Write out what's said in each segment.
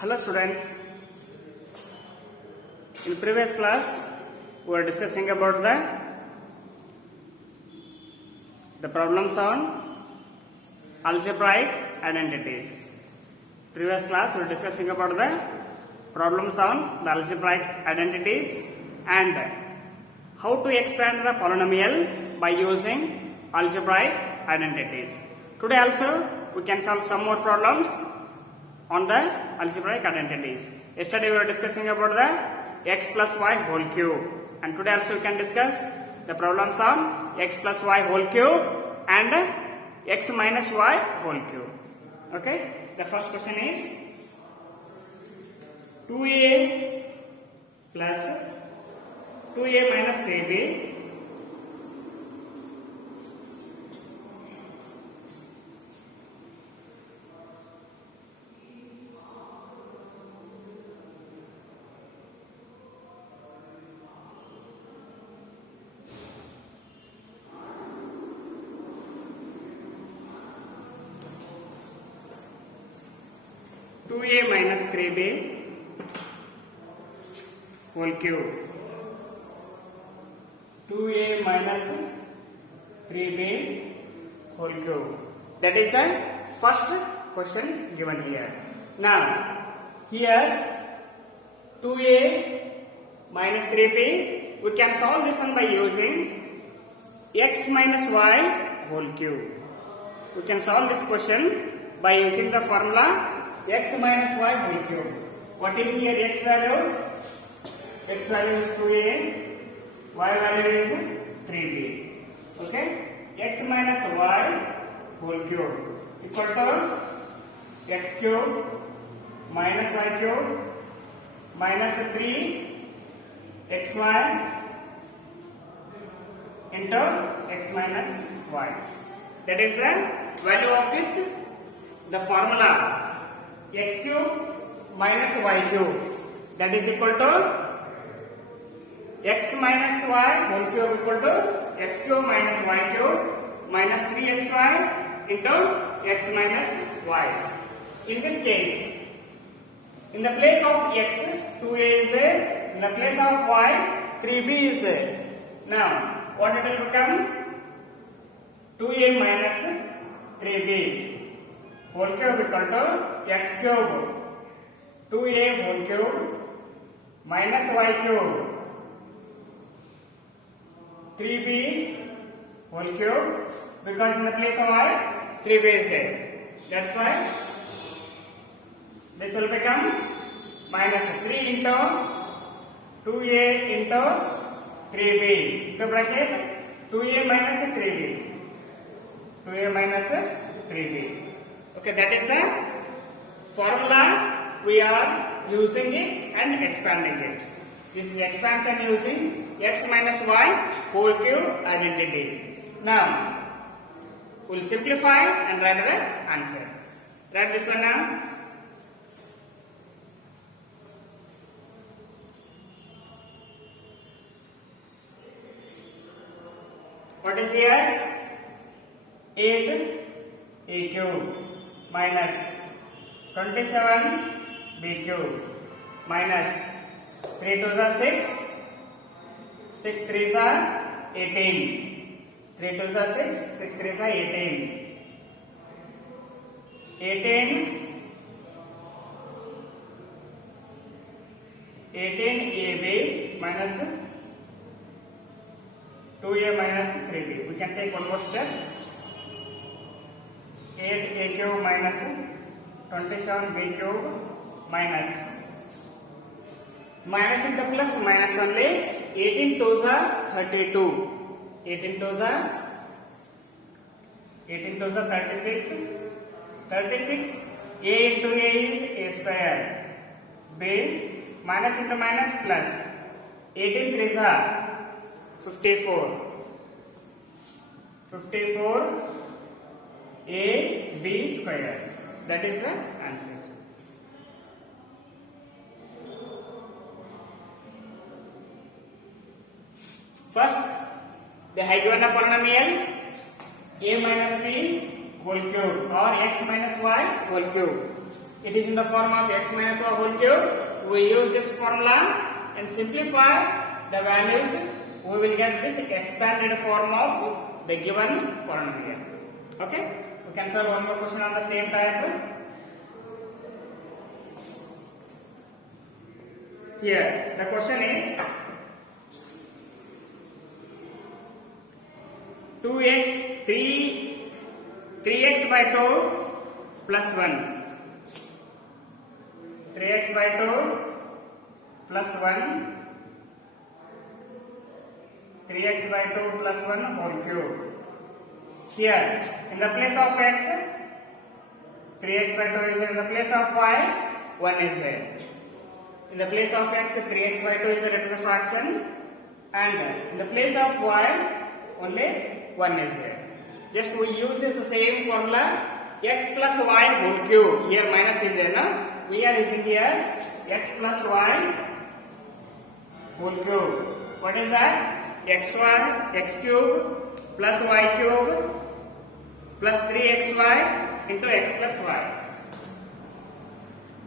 Hello students, in previous class we were discussing about the problems on algebraic identities. Previous class we were discussing about the problems on the algebraic identities and how to expand the polynomial by using algebraic identities. Today also we can solve some more problems on the algebraic identities. Yesterday we were discussing about the x plus y whole cube, and today also we can discuss the problems on x plus y whole cube and x minus y whole cube. Okay, the first question is 2a plus 2a minus 3b minus 3b whole cube. 2a minus 3b whole cube. That is the first question given here. Now, here 2a minus 3b, we can solve this one by using x minus y whole cube. We can solve this question by using the formula x minus y whole cube. What is here x value? X value is 2a, y value is 3b. Okay? X minus y whole cube equal to x cube minus y cube minus 3 xy into x minus y. That is the value of this, the formula x cube minus y cube, that is equal to x minus y whole cube equal to x cube minus y cube minus 3xy into x minus y. In this case, in the place of x, 2a is there, in the place of y, 3b is there. Now, what it will become? 2a minus 3b whole cube equal to x cube 2a whole cube minus y cube 3b whole cube, because in the place of y 3b is there. That's why this will become minus 3 into 2a into 3b into bracket 2a minus 3b 2a minus 3b. Okay, that is the formula we are using it and expanding it. This is expansion using x minus y whole cube identity. Now, we will simplify and write the answer. Write this one now. What is here? 8a cube minus 27b cube minus 3 2s are 6, 6 3s are 18, 3 2s are 6, 6 3s are 18, 18ab minus 2a minus 3b. We can take one more step. 8a cube minus 27b cube minus into plus minus only. 18 2s are 32, 18 2s are 36, 36 a into a is a square, b minus into minus plus 18 3s are 54, a b square. That is the answer. First, the Hygiona polynomial a minus b whole cube or x minus y whole cube. it is in the form of x minus y whole cube. We use this formula and simplify the values. We will get this expanded form of the given polynomial. Okay, we can solve one more question on the same type. Here the question is 3x by 2 plus 1. 3x by 2 plus 1. 3x by 2 plus 1 whole cube. Here, in the place of x, 3x by 2 is in the place of y, 1 is there. In the place of x, 3x by 2 is there, it is a fraction. And in the place of y, only 1 is there. Just we use this same formula, x plus y whole cube. Here minus is there, no? We are using here x plus y whole cube. What is that? x cube plus y cube plus 3xy into x plus y.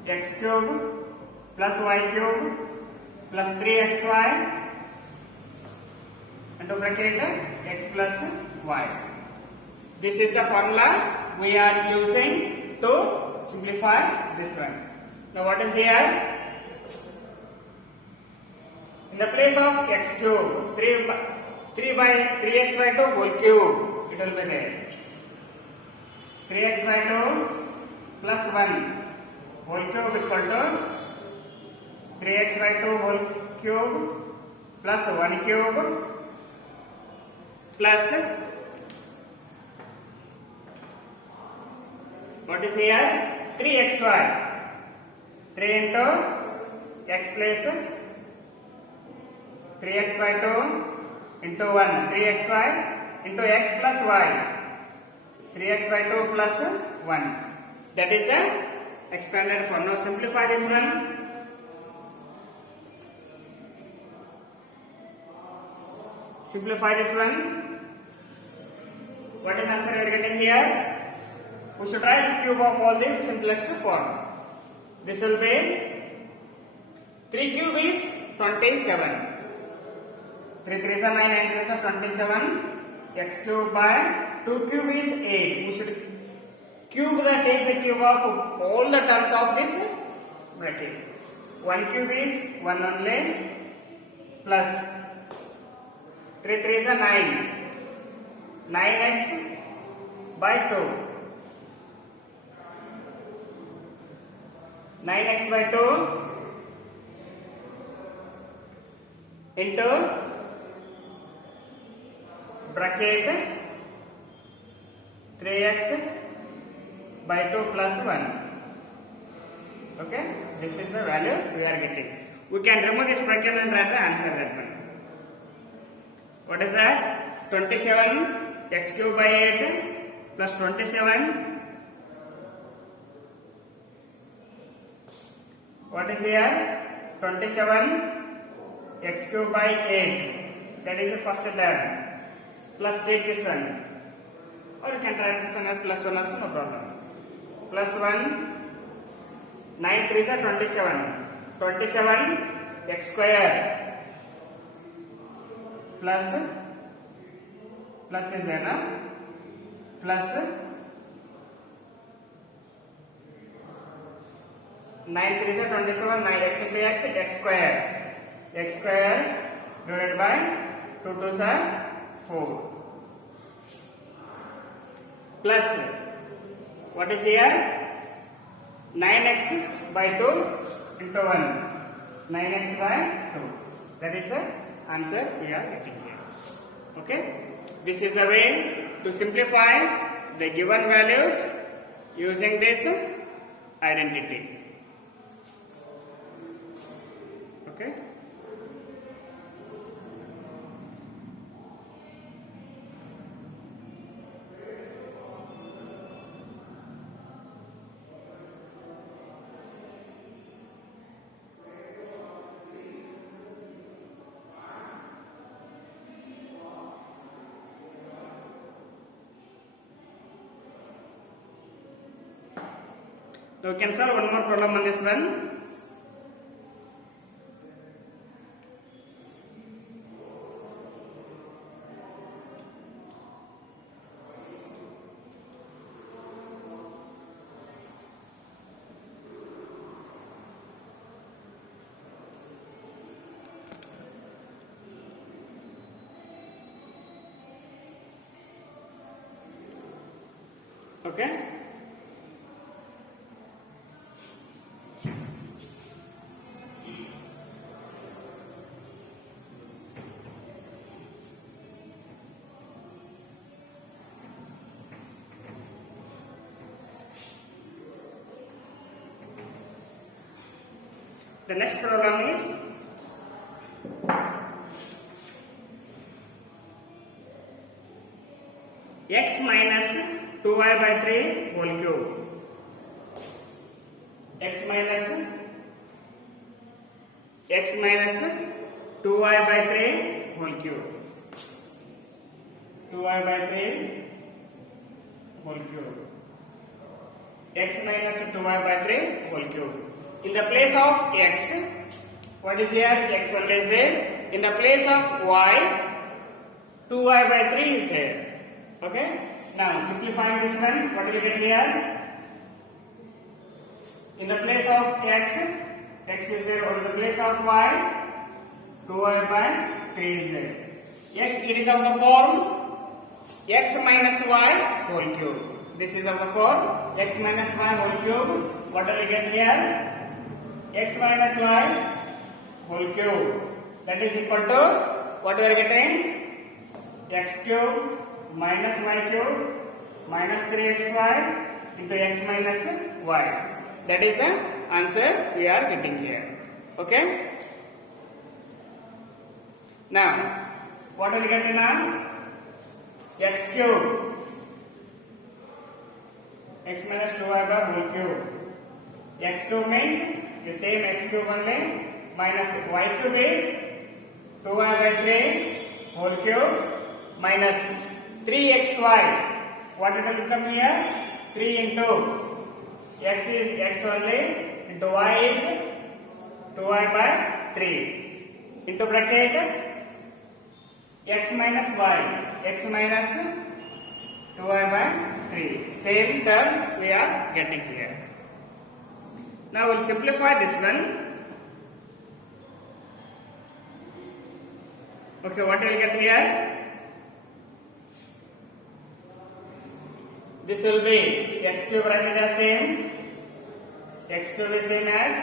X cube plus y cube plus 3xy into bracket x plus y. This is the formula we are using to simplify this one. Now what is here? In the place of x cube, 3x by 2 whole cube, it will be there. 3x by 2 plus 1 whole cube equal to 3x by 2 whole cube plus 1 cube plus what is here? 3xy. 3 into x plus 3x by 2 into 1. 3xy into x plus y. 3x by 2 plus 1. That is the expanded form. Now simplify this one. Simplify this one. What is answer we are getting here? We should try the cube of all the simplest form. This will be 3 cube is 27. 3 3s are 9, 9 3s are 27. X cube by 2 cube is 8. We should take the cube of all the terms of this bracket. 1 cube is 1 only plus 3 3s are 9. 9x by 2. 9x by 2 into bracket 3x by 2 plus 1. Okay, this is the value we are getting. We can remove this bracket and try to answer that one. What is that? 27 x cube by 8 plus 27. What is here? 27 x cube by 8. That is the first term. Plus take this one. Or you can write this one as plus 1 also, no problem. Plus 1. 9 3s are 27. 27 x square plus is there, na? Plus 9 3s are 27. 9 x into x square. X square divided by 2 2s are 4. Plus what is here? 9x by 2 into 1. 9x by 2. That is the answer we are getting here. Okay? This is the way to simplify the given values using this identity. Okay? Now we can solve one more problem on this one. Okay. The next problem is x minus 2y by 3 whole cube. X minus 2y by 3 whole cube. 2y by 3 whole cube. X minus 2y by 3 whole cube. In the place of x, what is here? X only is there. In the place of y, 2y by 3 is there. Okay? Now simplifying this one, what will you get here? In the place of x is there, or in the place of y, 2y by 3 is there. Yes, it is of the form x minus y whole cube. This is of the form x minus y whole cube. What will you get here? X minus y whole cube. That is equal to, what we are getting? X cube minus y cube minus 3xy into x minus y. That is the answer we are getting here. Okay? Now, what will we get now? X cube. X minus 2y by whole cube. X cube means the same x cube only, minus y cube is 2y by 3 whole cube minus 3xy. What it will become here? 3 into x is x only into y is 2y by 3 into bracket x minus y, x minus 2y by 3. Same terms we are getting here. Now we will simplify this one. Okay, what will we get here? This will be x cube writing the same. X cube is same as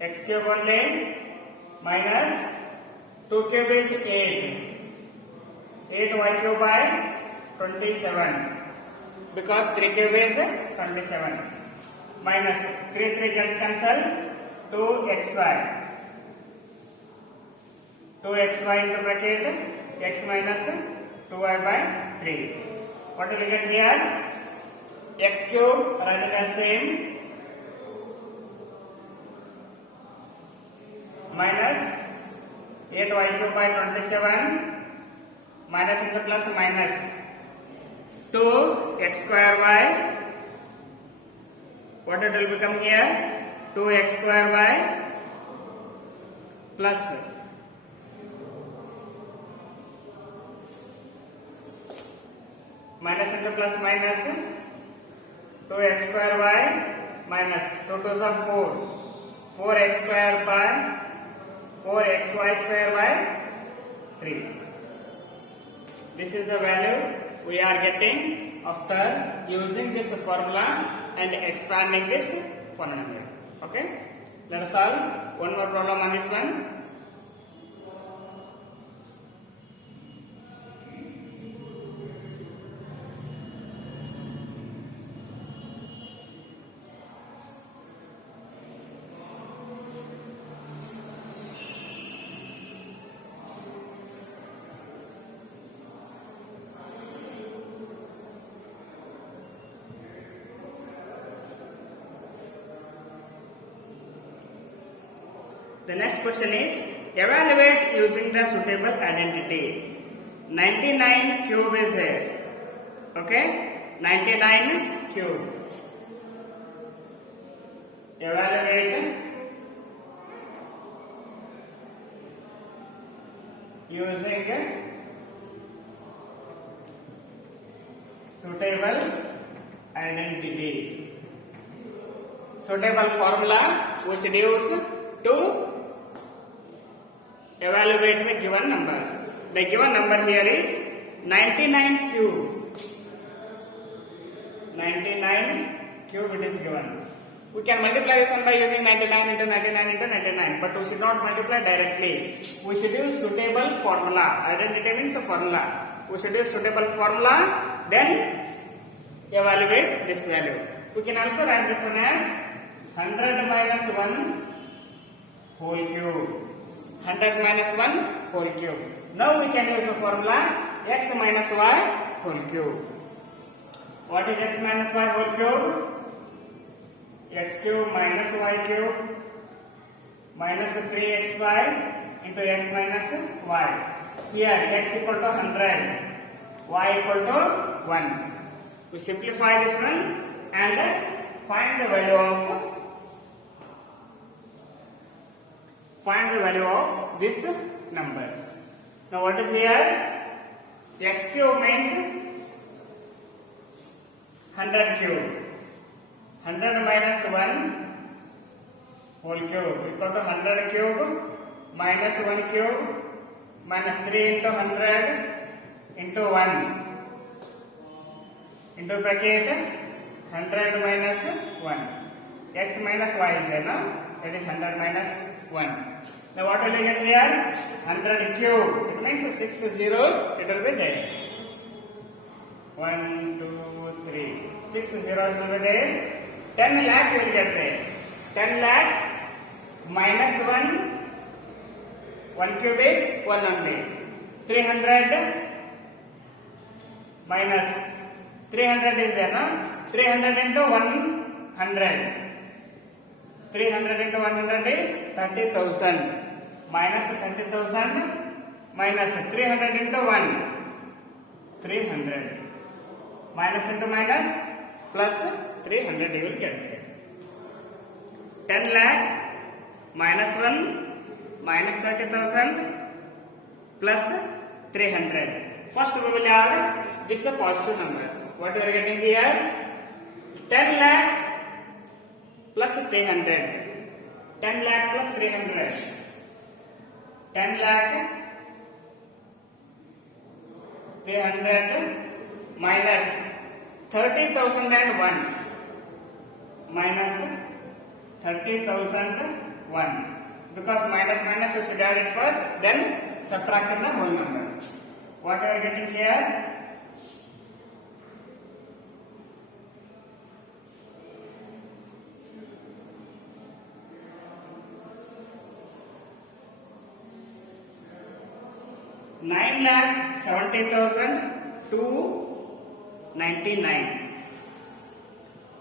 x cube only minus 2 cube is 8. 8y cube by 27. Because 3 cube is 27. Minus 3 gets cancelled, 2xy. 2xy into bracket x minus 2y by 3. What will we get here? X cube writing as same minus 8y cube by 27 minus into plus minus 2x square y. What it will become here? 2x square y plus minus into plus minus 2x square y minus 2 2s are 4. 4x square by 4xy square by 3. This is the value we are getting after using this formula and expanding this polynomial. Okay? Let us solve one more problem on this one. The next question is, evaluate using the suitable identity. 99 cube is there. Okay? 99 cube. evaluate using suitable identity. Suitable formula we should use to evaluate the given numbers. The given number here is 99 cube. 99 cube it is given. We can multiply this one by using 99 into 99 into 99, but we should not multiply directly. We should use suitable formula. Identity means a formula. We should use suitable formula, then evaluate this value. We can also write this one as 100 minus 1 whole cube. 100 minus 1 whole cube. Now we can use the formula x minus y whole cube. What is x minus y whole cube? X cube minus y cube minus 3xy into x minus y. Here x equal to 100, y equal to 1. We simplify this one and find the value of these numbers. Now what is here? X cube means 100 cube. 100 minus 1 whole cube equal to 100 cube minus 1 cube minus 3 into 100 into 1 into bracket 100 minus 1. X minus y is there, no? That is 100 minus 1. Now what will we get here? 100 cube. It means 6 zeros it will be there. 1, 2, 3. 6 zeros will be there. 10 lakh you will get there. 10 lakh minus 1 cube is 1 only. 300 minus 300 is there, no? 300 into 100. 300 into 100 is 30,000. Minus 30,000 minus 300 into 1. 300. Minus into minus plus 300 you will get there. 10 lakh minus 1 minus 30,000 plus 300. First we will add this positive numbers. What we are getting here? 10 lakh plus 300. 10 lakh plus 300. 10 lakh 300 minus 30,001 minus 30,001. Because minus we should add it first, then subtract the whole number. What are we getting here? Nine lakh 70,299.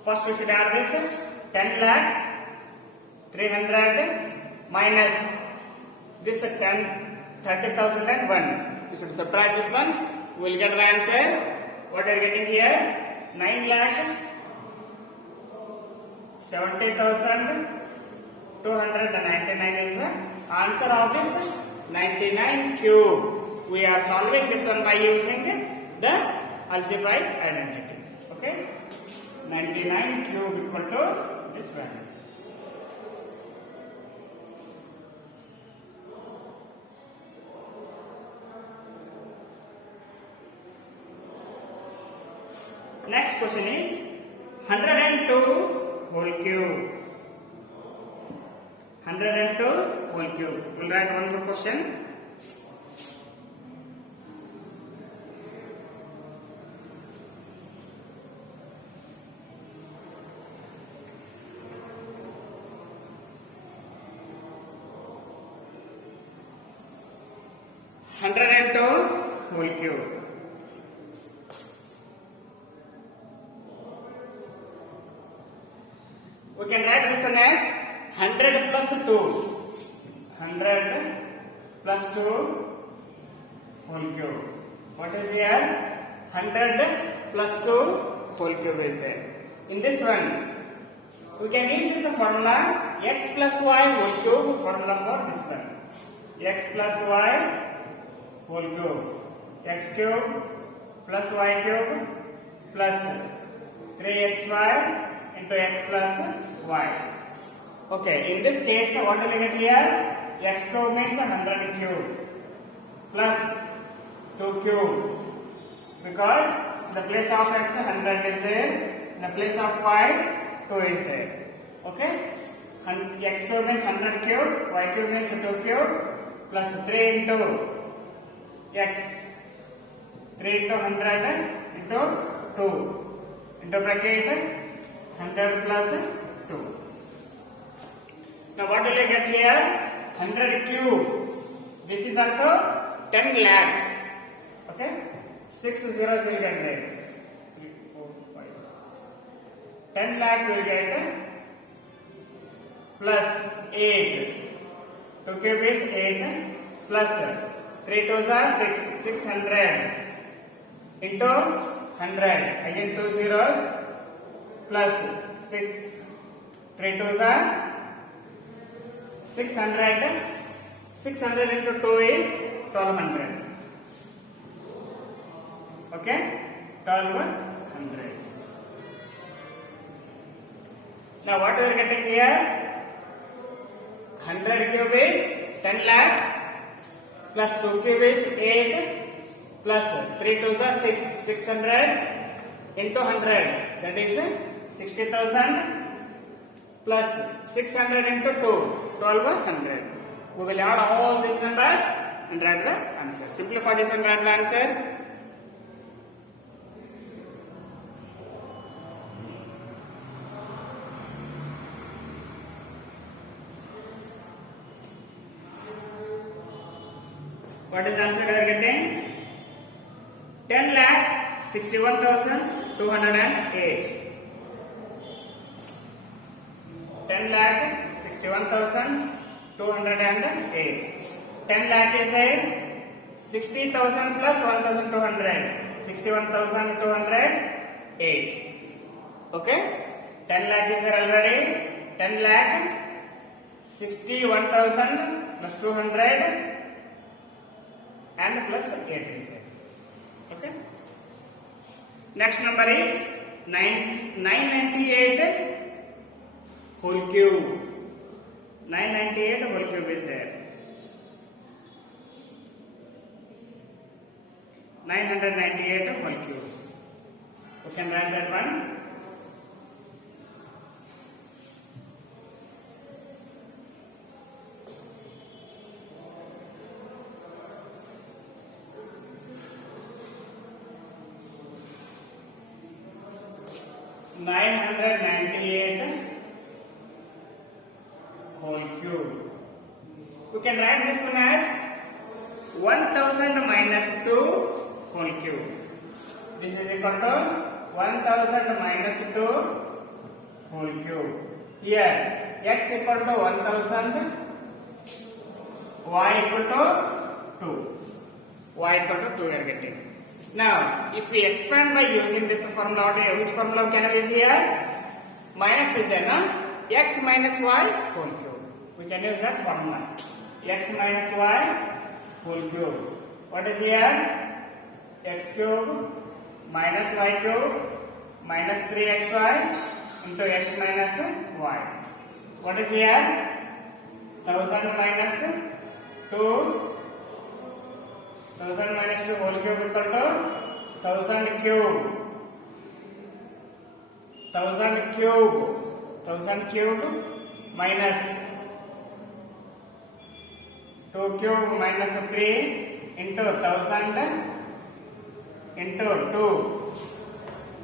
First we should add this 10 lakh 300 minus this 30,001. We should subtract this one. We will get the answer. What are we getting here? 9 lakh 70,299 is the answer of this 99 cube. We are solving this one by using the algebraic identity. Okay? 99 cube equal to this value. Next question is 102 whole cube. 102 whole cube. We will write one more question. Whole cube. We can write this one as 100 plus 2. 100 plus 2 whole cube. What is here? 100 plus 2 whole cube is there. In this one, we can use this formula x plus y whole cube formula for this one. X plus y whole cube, x cube plus y cube plus 3xy into x plus y. Okay, in this case what will we get here? X cube means 100 cube plus 2 cube, because in the place of x 100 is there, in the place of y 2 is there. Okay, and x cube means 100 cube, y cube means 2 cube plus 3 into x, 3 into 100 into 2 into bracket 100 plus 2. Now what will you get here? 100 cube. This is also 10 lakh. Okay, 6 zeros will get there. 3, 4, 5, 6. 10 lakh will get plus 8. 2 cube is 8 plus 3 2s are 6. 600 into 100. Again 2 zeros plus 6. 3 2s are 600. 600 into 2 is 1200. Okay, 1200. Now what we are getting here? 100 cube is 10 lakh plus 2 cube is 8 plus 3 2s are 6. 600 into 100, that is 60,000 plus 600 into 2, 1200. We will add all these numbers and write the answer. Simplify this and write the answer. What is the answer we are getting? 10 lakh 61,208. 10 lakh 61,208. 10 lakh is there. 60,000 plus 1,200. 61,208. Okay. 10 lakh is there already. 10 lakh 61,000 plus 200 and plus 8 is there. Okay. Next number is 998 whole cube. 998 whole cube is there. 998 whole cube. You can write that one. Whole cube. We can write this one as 1000 minus 2 whole cube. This is equal to 1000 minus 2 whole cube. Here x equal to 1000, y equal to 2. Y equal to 2 we are getting. Now, if we expand by using this formula, which formula can we use here? Minus is there, no? X minus y whole cube. We can use that formula. X minus y whole cube. What is here? X cube minus y cube minus 3xy into x minus y. What is here? 1000 minus 2. 1000 minus 2 whole cube equal to 1000 cube. 1000 cube. 1000 cube minus 2 cube minus 3 into 1000 into 2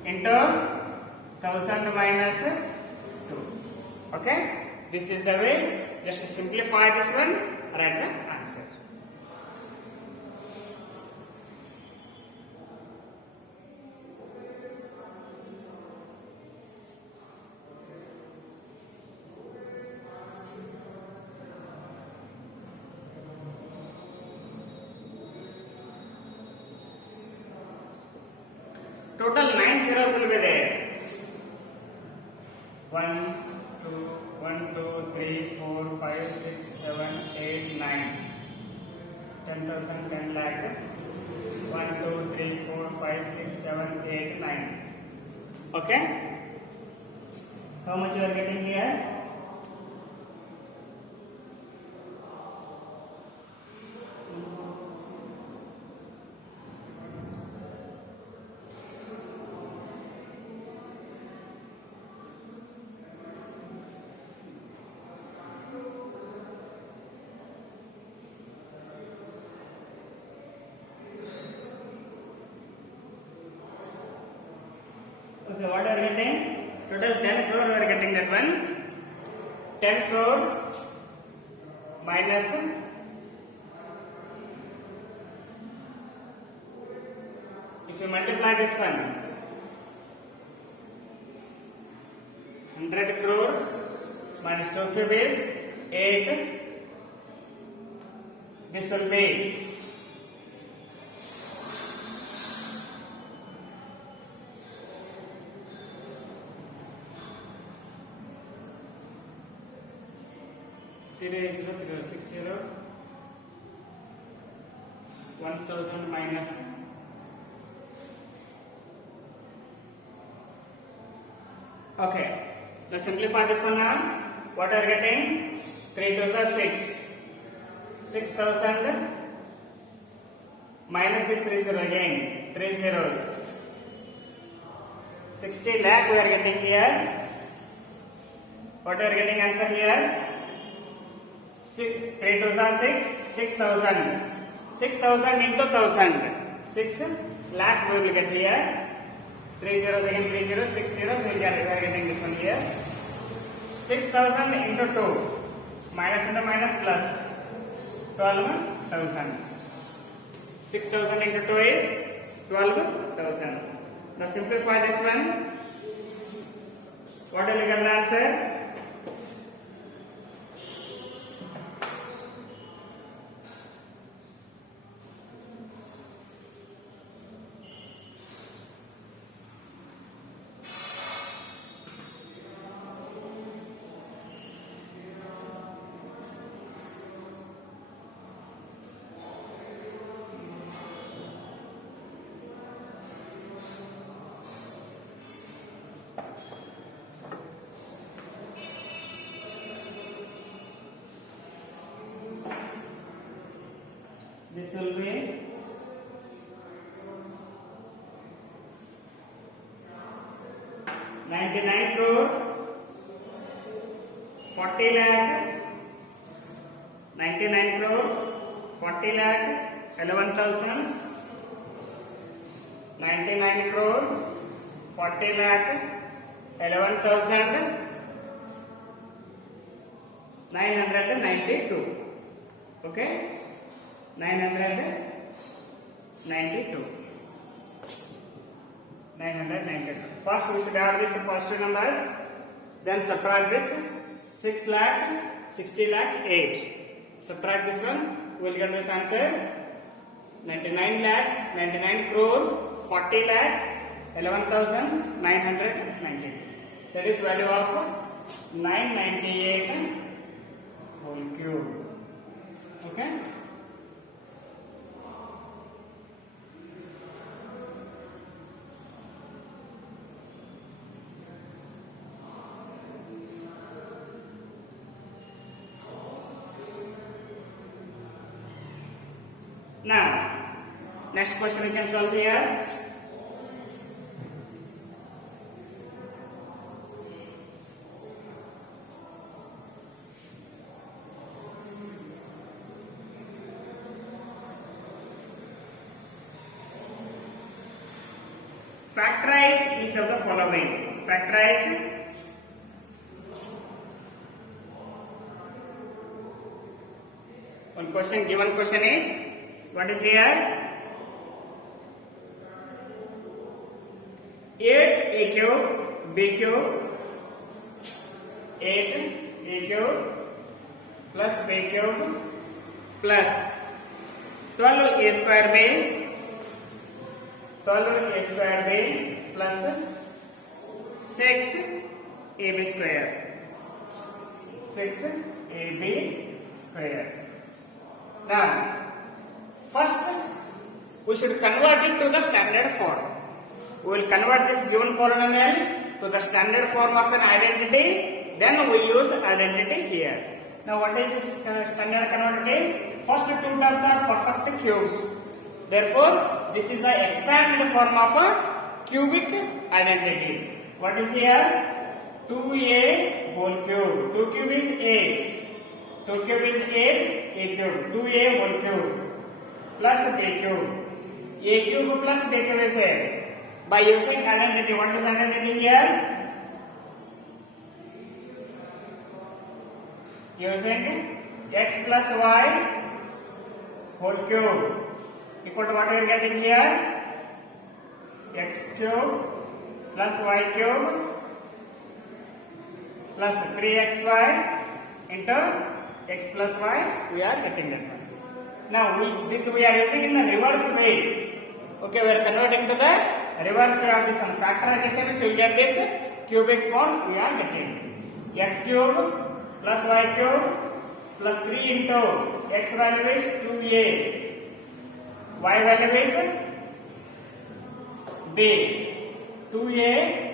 into 1000 minus 2. Okay? This is the way. Just simplify this one. Write the answer. Total 9 zeros will be there. 1, 1, 2, 3, 4, 5, 6, 7, 8, 9. 10,000, 10 lakh. 1, 2, 3, 4, 5, 6, 7, 8, 9. Okay? How much you are getting here? Okay, what are you getting? Total 10 crore we are getting that one. 10 crore minus if you multiply this one 100 crore minus 2 cube is 8. This will be Today is 60, 1000 minus okay. Now simplify this one now. What are you getting? 3 to the 6. 6,000 minus this 3 0 again. 3 zeros. 60 lakh we are getting here. What are you getting answer here? 6, 3 to the 6, 6,000. 6,000 into 1,000. 6 lakh we will get here. 3 zeros again, 3 zeros, 6 zeros we are getting this one here. 6,000 into 2. Minus into minus plus 12,000. 6,000 into 2 is 12,000. Now simplify this one. What will you get the answer? This will be 99 crore 40 lakh 99 crore 40 lakh 11,000 99 crore 40 lakh 11,992. Okay, 992. First we should add this positive numbers, then subtract this 6 lakh, 60 lakh, 8. Subtract this one, we will get this answer 99 lakh, 99 crore, 40 lakh, 11,990. That is value of 998 whole cube. Okay. Now, next question we can solve here. Factorize each of the following. Factorize one question. Given question is what is here? 8 a cube b cube 8 a cube plus b cube plus 12 a square b 12 a square b plus 6 ab square. 6ab square. Now, first we should convert it to the standard form. We will convert this given polynomial to the standard form of an identity. Then we use identity here. Now, what is this standard converted? First two terms are perfect cubes. Therefore, this is the expanded form of a cubic identity. What is here? 2a whole cube. 2 cube is 8. 2 cube is 8. A cube. 2a whole cube plus b cube. A cube plus b cube is here. By using identity, what is identity here? Using x plus y whole cube equal to what we are getting here? X cube plus y cube plus 3xy into x plus y. We are getting that one. Now this we are using in the reverse way. Okay, we are converting to the reverse way of this one. Factorization, so you get this cubic form we are getting. X cube plus y cube plus 3 into x value is 2a, y value is b. 2a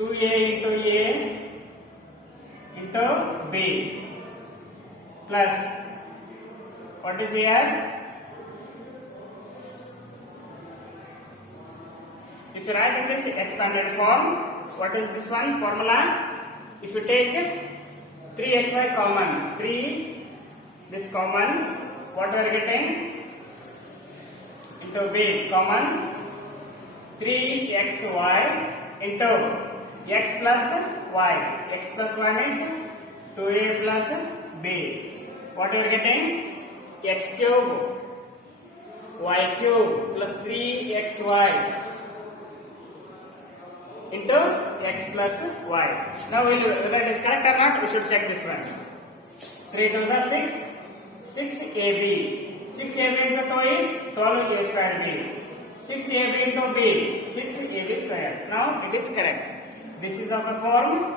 into a into b plus what is here? If you write in this expanded form, what is this one formula? If you take 3xy common, 3 this common, what we are getting? Into b common 3xy into x plus y. X plus y means 2a plus b. What you are getting? X cube y cube plus 3xy into x plus y. Now whether it is correct or not, we should check this one. 3 2s are 6. 6ab. 6ab into 2 is 12a square b. 6ab into b, 6ab square. Now it is correct. This is of the form.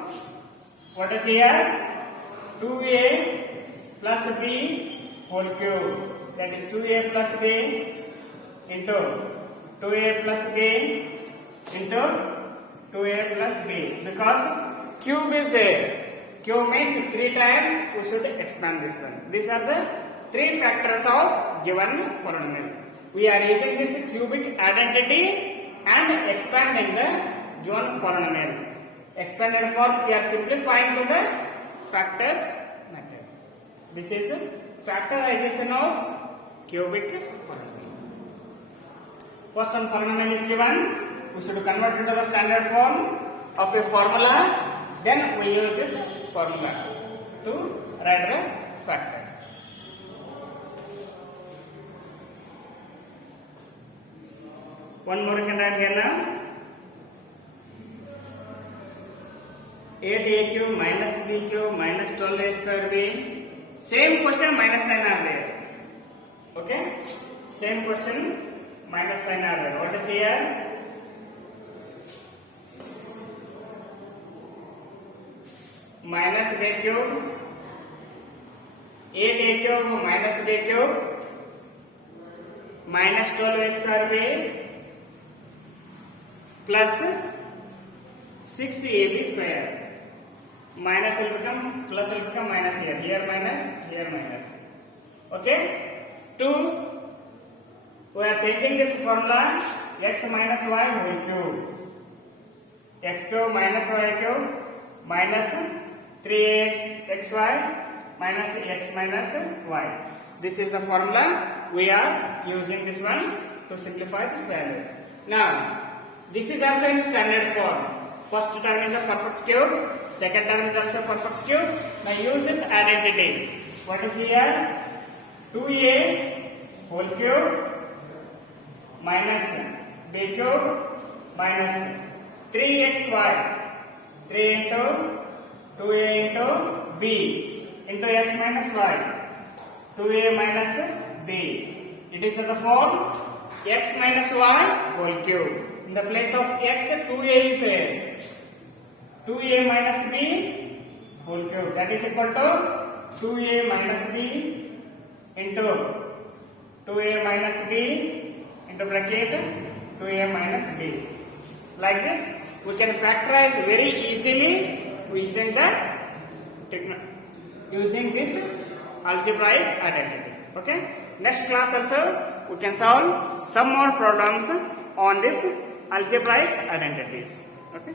What is here? 2a plus b whole cube. That is 2a plus b into 2a plus b into 2a plus b. Because cube is there. Cube means 3 times. We should expand this one. These are the 3 factors of given polynomial. We are using this cubic identity and expanding the given polynomial. Expanded form we are simplifying to the factors method. This is factorization of cubic polynomial. First one polynomial is given. We should convert into the standard form of a formula. Then we use this formula to write the factors. One more you can write here now. 8a cube minus b cube minus 12a square b. Same question minus sign are there. Okay? Same question minus sign are there. What is here? Minus b cube. 8a cube minus b cube minus 12a square b plus 6ab square. Minus will become plus, will become minus here. Here minus, here minus. Okay? 2. We are changing this formula. X minus y whole cube. X cube minus y cube minus 3x xy minus x minus y. This is the formula. We are using this one to simplify this value. Now, this is also in standard form. First term is a perfect cube. Second term is also perfect cube. Now use this identity. What is here? 2a whole cube minus b cube minus 3xy. 3 into 2a into b into x minus y. 2a minus b. It is in the form x minus y whole cube. In the place of x, 2a is there. 2a minus b whole cube. That is equal to 2a minus b into 2a minus b into bracket 2a minus b. Like this, we can factorize very easily using this algebraic identities. Okay. Next class also we can solve some more problems on this algebraic identities. Okay.